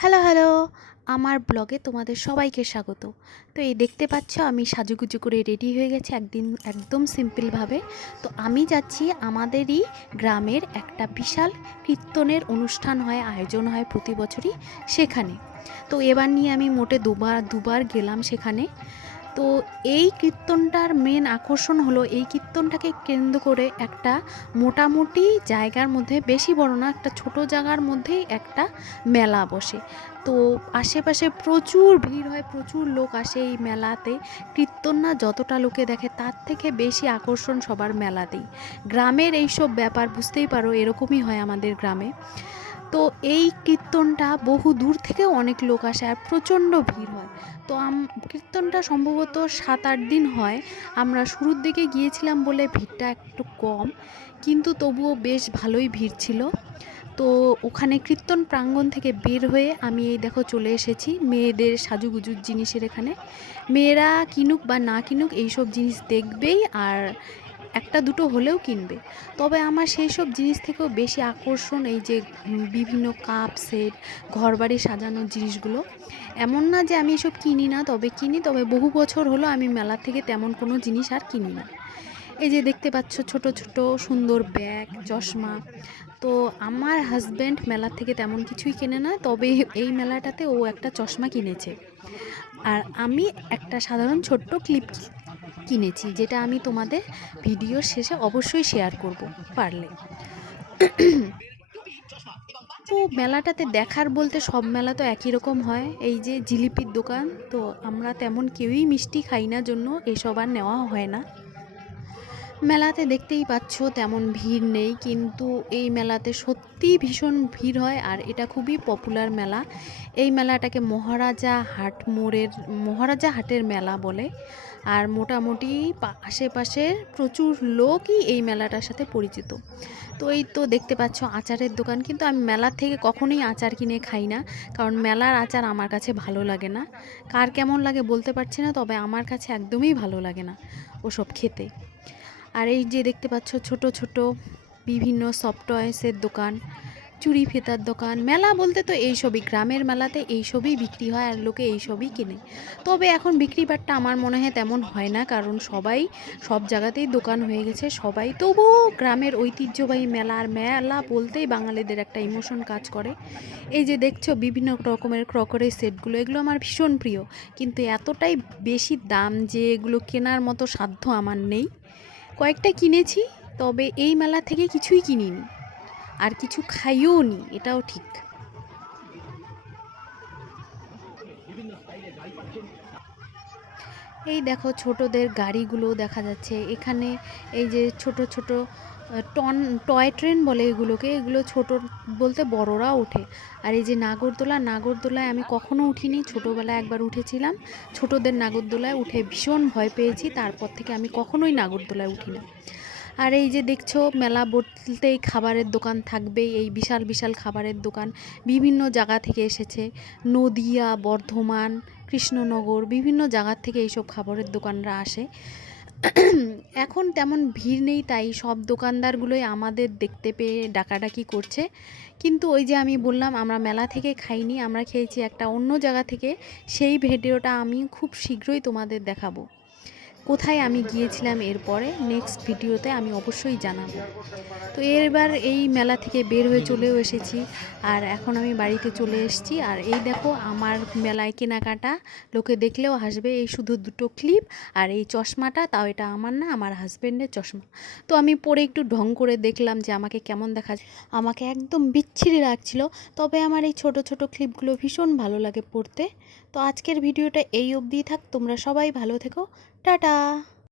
Hello hello, আমার ব্লগে তোমাদের সবাইকে স্বাগত। তো এই দেখতে পাচ্ছ আমি সাজুগুজু করে রেডি হয়ে গেছি একদম সিম্পলভাবে। তো আমি যাচ্ছি আমাদেরই গ্রামের একটা বিশাল কীর্তনের অনুষ্ঠান হয়, আয়োজন হয় প্রতি বছরই সেখানে। তো এবার নিয়ে আমি মোটে দুবার গেলাম সেখানে। তো এই কীর্তনটার মেন আকর্ষণ হলো এই কীর্তনটাকে কেন্দ্র করে একটা মোটামুটি জায়গার মধ্যে, বেশি বড় না, একটা ছোট জায়গার মধ্যেই একটা মেলা বসে। তো আশেপাশে প্রচুর ভিড় হয়, প্রচুর লোক আসে এই মেলাতে। কীর্তন না যতটা লোকে দেখে তার থেকে বেশি আকর্ষণ সবার মেলাতেই। গ্রামের এইসব ব্যাপার বুঝতেই পারো, এরকমই হয় আমাদের গ্রামে। তো এই কীর্তনটা বহু দূর থেকেও অনেক লোক আসে আর প্রচণ্ড ভিড় হয়। তো কীর্তনটা সম্ভবত 7-8 দিন হয়। আমরা শুরুর দিকে গিয়েছিলাম বলে ভিড়টা একটু কম, কিন্তু তবুও বেশ ভালোই ভিড় ছিল। তো ওখানে কীর্তন প্রাঙ্গণ থেকে বের হয়ে আমি এই দেখো চলে এসেছি মেয়েদের সাজুগুজুর জিনিসের এখানে। মেয়েরা কিনুক বা না কিনুক এইসব জিনিস দেখবেই আর একটা দুটো হলেও কিনবে। তবে আমার সেই সব জিনিস থেকেও বেশি আকর্ষণ এই যে বিভিন্ন কাপ সেট, ঘরবাড়ি সাজানোর জিনিসগুলো। এমন না যে আমি এসব কিনি না, তবে কিনি, তবে বহু বছর হলো আমি মেলা থেকে তেমন কোনো জিনিস আর কিনি না। এই যে দেখতে পাচ্ছ ছোট ছোট সুন্দর ব্যাগ, চশমা। তো আমার হাজব্যান্ড মেলা থেকে তেমন কিছুই কেনে না, তবে এই মেলাটাতে ও একটা চশমা কিনেছে। আর আমি একটা সাধারণ ছোট্ট ক্লিপ কিনেছি, যেটা আমি তোমাদের ভিডিওর শেষে অবশ্যই শেয়ার করব পারলে। তো মেলাটাতে দেখার বলতে সব মেলা তো একই রকম হয়। এই যে জিলিপির দোকান, তো আমরা তেমন কেউই মিষ্টি খাই না জন্য এসব আর নেওয়া হয় না। মেলাতে দেখতেই পাচ্ছ তেমন ভিড় নেই, কিন্তু এই মেলাতে সত্যিই ভীষণ ভিড় হয় আর এটা খুবই পপুলার মেলা। এই মেলাটাকে মহারাজা হাটের মেলা বলে। আর মোটামুটি আশেপাশের প্রচুর লোকই এই মেলাটার সাথে পরিচিত। তো এই তো দেখতে পাচ্ছ আচারের দোকান, কিন্তু আমি মেলার থেকে কখনোই আচার কিনে খাই না, কারণ মেলার আচার আমার কাছে ভালো লাগে না। কার কেমন লাগে বলতে পারছি না, তবে আমার কাছে একদমই ভালো লাগে না ওসব খেতে। আর এই যে দেখতে পাচ্ছ ছোট ছোট বিভিন্ন সফট টয়েসের দোকান, চুড়ি ফেতার দোকান। মেলা বলতে তো এইসবই, গ্রামের মেলাতে এইসবই বিক্রি হয় আর লোকে এইসবই কেনে। তবে এখন বিক্রি বাট্টা আমার মনে হয় তেমন হয় না, কারণ সবাই সব জায়গাতেই দোকান হয়ে গেছে সবাই। তবুও গ্রামের ঐতিহ্যবাহী মেলা, আর মেলা বলতেই বাঙালিদের একটা ইমোশন কাজ করে। এই যে দেখছো বিভিন্ন রকমের ক্রকারি সেটগুলো, এগুলো আমার ভীষণ প্রিয়, কিন্তু এতটাই বেশি দাম যে এগুলো কেনার মতো সাধ্য আমার নেই। কয়েকটা কিনেছি, তবে এই মেলা থেকে কিছুই কিনিনি আর কিছু খাইও নি, এটাও ঠিক। এই দেখো ছোটদের গাড়িগুলো দেখা যাচ্ছে এখানে। এই যে ছোট ছোট টয় ট্রেন বলে এগুলোকে, এগুলো ছোট বলতে বড়রা ওঠে। আর এই যে নাগরদোলায় আমি কখনো উঠিনি, ছোটোবেলায় একবার উঠেছিলাম। ছোটদের নাগরদোলায় উঠে ভীষণ ভয় পেয়েছি, তারপর থেকে আমি কখনোই নাগরদোলায় উঠি না। আর এই যে দেখছো মেলা বলতেই খাবারের দোকান থাকবেই, এই বিশাল বিশাল খাবারের দোকান বিভিন্ন জায়গা থেকে এসেছে। নদিয়া, বর্ধমান, কৃষ্ণনগর, বিভিন্ন জায়গার থেকে এইসব খাবারের দোকানরা আসে। এখন তেমন ভিড় নেই, তাই সব দোকানদারগুলোই আমাদের দেখতে পেয়ে ডাকাডাকি করছে। কিন্তু ওই যে আমি বললাম আমরা মেলা থেকে খাইনি, আমরা খেয়েছি একটা অন্য জায়গা থেকে। সেই ভিডিওটা আমি খুব শীঘ্রই তোমাদের দেখাবো, কোথায় আমি গিয়েছিলাম। এরপরে নেক্সট ভিডিওতে আমি অবশ্যই জানাবো। তো এবার এই মেলা থেকে বের হয়ে চলেও এসেছি, আর এখন আমি বাড়িতে চলে এসেছি। আর এই দেখো আমার মেলায় কেনাকাটা, লোকে দেখলেও হাসবে। এই শুধু দুটো ক্লিপ আর এই চশমাটা, তাও এটা আমার না, আমার হাজব্যান্ডের চশমা। তো আমি পরে একটু ঢং করে দেখলাম যে আমাকে কেমন দেখা যায়। আমাকে একদম বিচ্ছিরি লাগছিল, তবে আমার এই ছোট ছোট ক্লিপগুলো ভীষণ ভালো লাগে পড়তে। তো আজকের ভিডিওটা এই অবধিই থাক, তোমরা সবাই ভালো থেকো, টাটা।